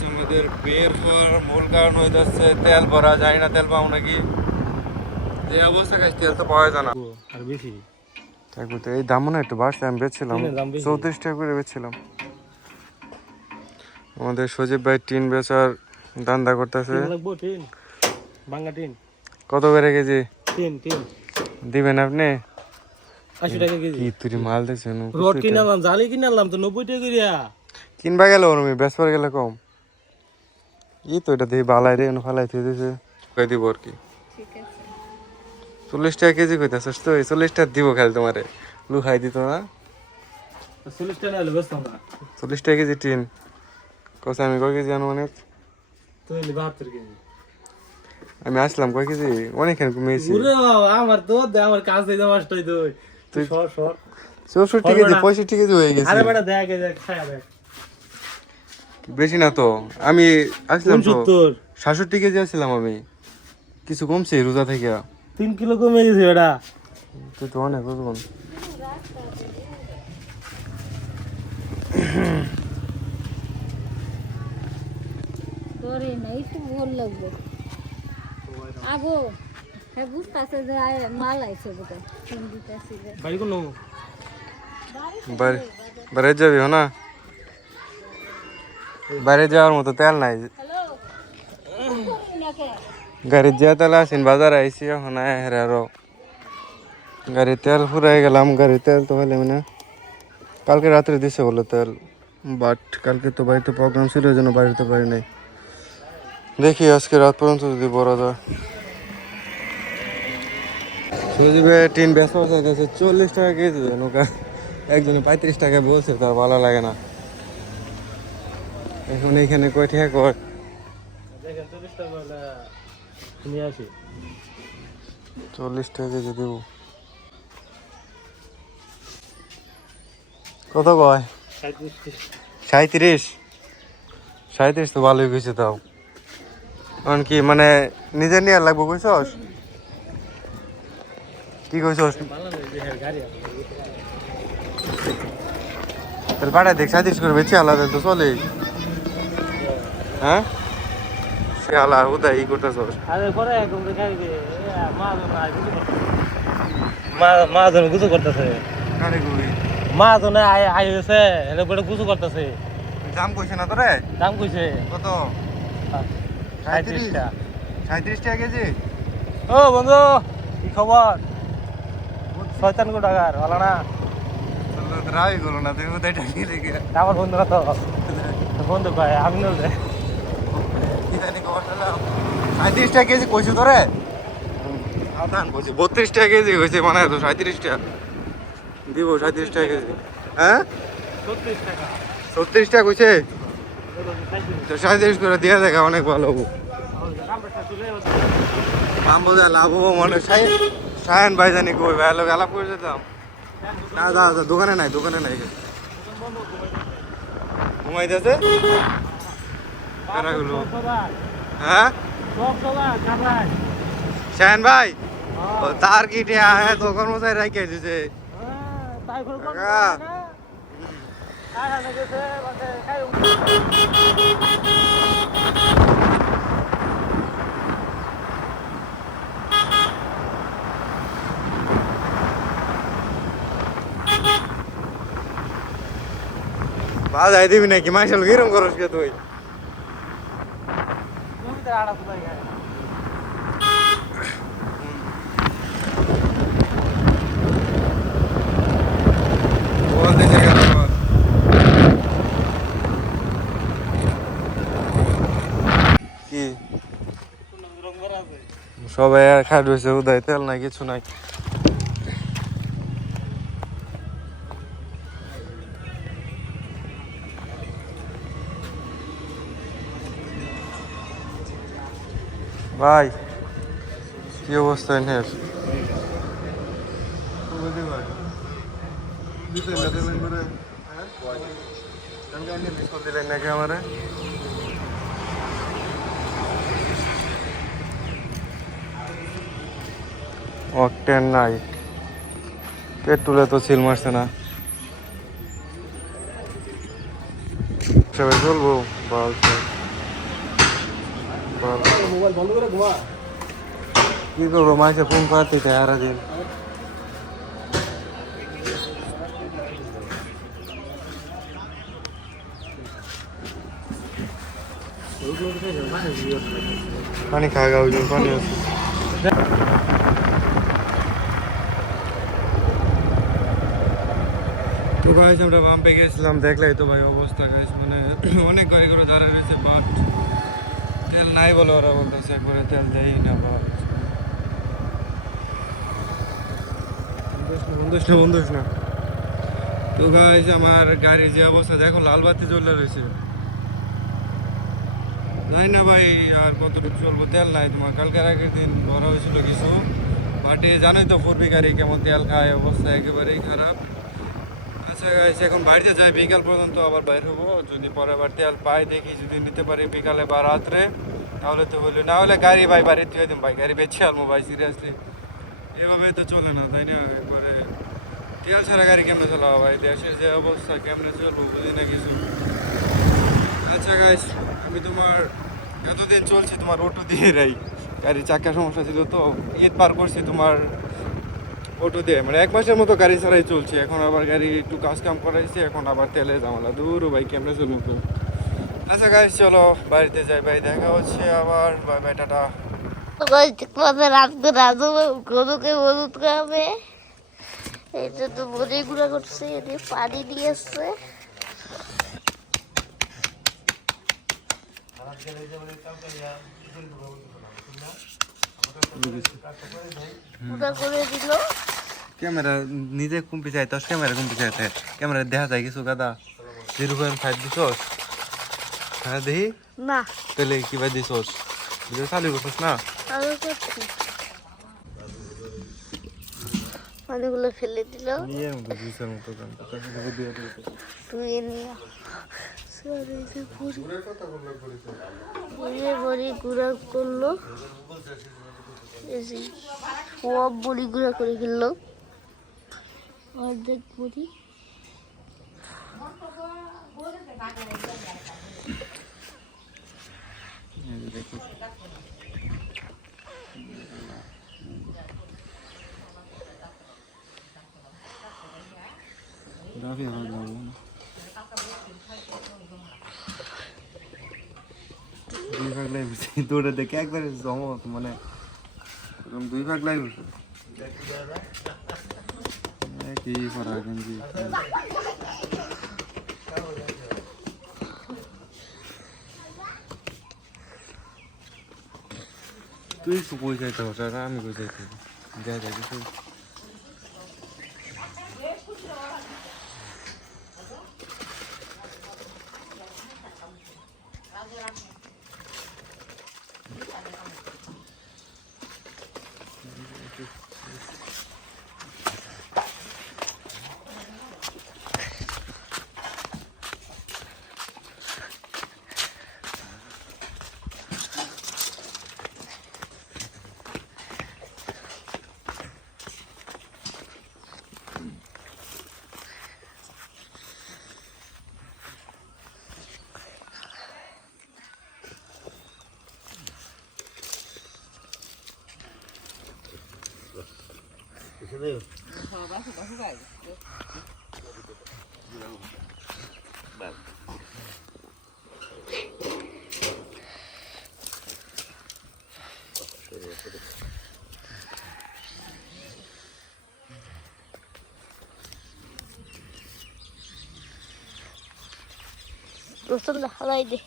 আমাদের বিয়ের পর মূল কারণ হয়ে যাচ্ছে তেল ভরা যায় না, তেল পাবো নাকি যে অবস্থা, গাছ তেল তো পাওয়া যায় না আর বেশি থাকবে। তো এই দামও না একটু বাড়ছে, আমি বেচছিলাম টিনের দাম বেশি। 34 টাকা করে বেচছিলাম। আমাদের সজীব ভাই টিন বেচার ধান্দা করতেছে। টিন লাগবো, টিন ভাঙা টিন কত করে কেজি টিন টিন দিবেন আপনি? 80 টাকা কেজি। কি তুই মাল দিয়েছেন? রড কিনালাম, জালি কিনালাম তো 90 টাকা করিয়া। কিনবা গেল আমি বেচবার গেলে কম। ই তো এটা দিয়ে বালাই রে ফালাই থুই দিয়েছে, কই দিব আর কি। 40 টাকা কেজি কইতাছস তো? 40 টাকা দিব খালি তোমারে, লুহাই দিত না। 40 টাকা হলে বেচতাম না। 40 টাকা কেজি টিন কত? আমি কয় কেজি আনো অনেক? তুই 72 কেজি। আমি আসলাম কয় কেজি অনেকখানি কমিয়েছি। ওরে বাবা, আমার তো আমার কাজ দিতে মাস্টাই তুই সর সর। 64 কেজি 65 কেজি হয়ে গেছে। আরে বেটা দেখ দেখ খায়া দেখ। বেশি না তো, আমি আসলাম তো 69 67 কেজি আসছিলাম আমি, কিছু কমছে রোজা থেকে। 3 কিলো কমে গেছে বেটা। তুই তো অনেক ওজন। তোরে নাই তো ভুল লাগবে আগো। হ্যাঁ বুঝতেছে যে মাল আইছে বোধ হয়। বাড়ি কোন বাইরে যাবি না? বাইরে যাওয়ার মতো তেল নাই। গাড়ির যা তেল আসেন বাজার আইসি এখন আরো গাড়ির তেল ফুরাই গেলাম। গাড়ির তেল তো হলে মানে কালকে রাত্রে দিছে বলে তেল, বাট কালকে তো বাড়িতে প্রোগ্রাম ছিল ওই জন্য বাড়িতে পারি নাই। দেখি আজকে রাত পর্যন্ত যদি বড় যায়। সুজিবে টিন বেসা চাইতেছে 40 টাকা কেজি, নৌকা একজনে 35 টাকা বলছে, তার ভালো লাগে না। এখন এইখানে কয় টাকা কর? দেখেন 40 টাকা হলে নিয়ে আসি। 40 টাকা কেজি দেবো। কত কয়? 37। 37 তো ভালোই কইছে তাও। কারণ কি মানে নিজে নিয়ে লাগবো কইছস? কি কইছস? তোর পাড়ায় দেখ 37 করে বেঁচে আলাদা তো চলে। হ্যাঁ সে আলা উদয় ই করতেছস। আরে পরে একদম দেখাই দে মা জন গুছো করতেছে। কারে কই? মা জন আই হইছে এনে বড় গুছো করতেছে। দাম কইছে না তোরে? দাম কইছে কত? 37 টাকা। 37 টাকা কেজি। ও বন্ধু কি খবর? 55 টাকার ভালো না? রাই গেল না তুই উদয় টাকি রেখে। আমার বন্ধুরা তো বন্ধু ভাই আমি নলে কি জানি খবর পেলাম 37 টাকা কেজি কইছো তোরে? আদান কইছে 32 টাকা কেজি কইছে, মানে তো 37 টাকা দিব। 37 টাকা কেজি। হ্যাঁ 36 টাকা। 36 টাকা কইছে তো 37 করে দিয়ে দেখা, অনেক ভালো হবো। দাম বোঝা লাভ হবো মনে। সায়ন ভাই জানি কই ভাই লোক আলাপ করে যেতাম। না দাদা দোকানে নাই, দোকানে নাই, ঘুমাইতেছে এরাগুলো। হ্যাঁ শাহিন ভাই ও তার কি হ্যাঁ তো কর্মচারী রাখিয়ে দিছে। বাজাই দিবি নাকি? মাইশাল কিরম করস কে তুই? কি সবাই খাট হয়েছে উদয়, তেল নাই কিছু নাই। ভাই কি অবস্থা এর? দিলেন নাকি আমারে? অকটেন নাই, পেট্রোলে তো সিল মারছে না। সবাই চলবো বল। মোবাইল বন্ধ করে ঘুমা। কি করবো মাসে ফোন করতে সারা দিন। পানি খাওয়া ওই জন্য পানি আছে। তো গাইস আমরা বাম্পে গেছিলাম, দেখলাই তো ভাই অবস্থা গাইস, মানে অনেক গাড়ি করে দাঁড়িয়ে রয়েছে, বাট তেল নাই বলে ওরা বলতেছে একবারে তেল দেয় না। বাট বন্ধুস না। তো গাইস আমার গাড়ির যে অবস্থা দেখো, লাল বাতি জ্বলে রয়েছে। জানি না ভাই আর কতটুকু চলবো, তেল নাই তোমার। কালকের আগের দিন ভরা হয়েছিল কিছু, বাট জানোই তো পূর্বী গাড়ি কেমন তেল খায়, অবস্থা একেবারেই খারাপ। আচ্ছা গাইস এখন বাড়িতে যাই, বিকাল পর্যন্ত আবার বাইর হবো। যদি পরে আবার তেল পাই দেখি, যদি নিতে পারি বিকালে বা রাত্রে তাহলে তো বলি, না হলে গাড়ি ভাই বাড়িতে দিয়ে দিন ভাই, গাড়ি বেছে আলবো ভাই। সিরিয়াসলি এভাবে তো চলে না, তাই না? একবারে তেল ছাড়া গাড়ি কেমনে চালাবো ভাই? দেশের যে অবস্থা কেমনে চলবো বুঝি না কিছু। আচ্ছা গাইস আমি তোমার এতদিন চলছি তোমার অটো দিয়ে রাই, গাড়ির চাকার সমস্যা ছিল তো ঈদ পার করছি তোমার অটো দিয়ে, মানে 1 মাসের মতো গাড়ি ছাড়াই চলছে। এখন আবার গাড়ি একটু কাজ কাম করাইছি, এখন আবার তেলে ঝামেলা, দূর ভাই কেমনে চলবো তো। আচ্ছা গাইস চলো বাড়িতে যাই ভাই, দেখা হচ্ছে আবার, বাই বাই, টাটা। রাখতে রাজু গরুকে হলুদ খাবে, এটা তো বড়ি গুঁড়া করছে, এতে পানি দিয়েছে। গুঁড়া করে দিল। ক্যামেরা নিজে কুম্পি চাই তো, ক্যামেরা কুম্পি চাইতে ক্যামেরা দেখা যায় কিছু গাদা 0.5 দিছস? হ্যাঁ দেখি না তাহলে কিবা দিছস, ভিডিও চালু করছিস না? আরো করছি, পানিগুলো ফেলে দিল। নিজের মতো দিছার মতো গান ধুয়ে নিয়ে বড়ি গুঁড়া করলো, সব বড়ি গুঁড়া করে ফেললো, অর্ধেক বড়ি। রাফি ভাগ লাগবে না, 2 ভাগ লাগছে তোরে দেখে একবারে জমত, মানে এরকম 2 ভাগ লাগছে কি করা গেঞ্জি। তুই তো কই যাইতে হচ্ছে, আমি কই যাইতে যাই যাই কিছু। রসুন হালাই দে।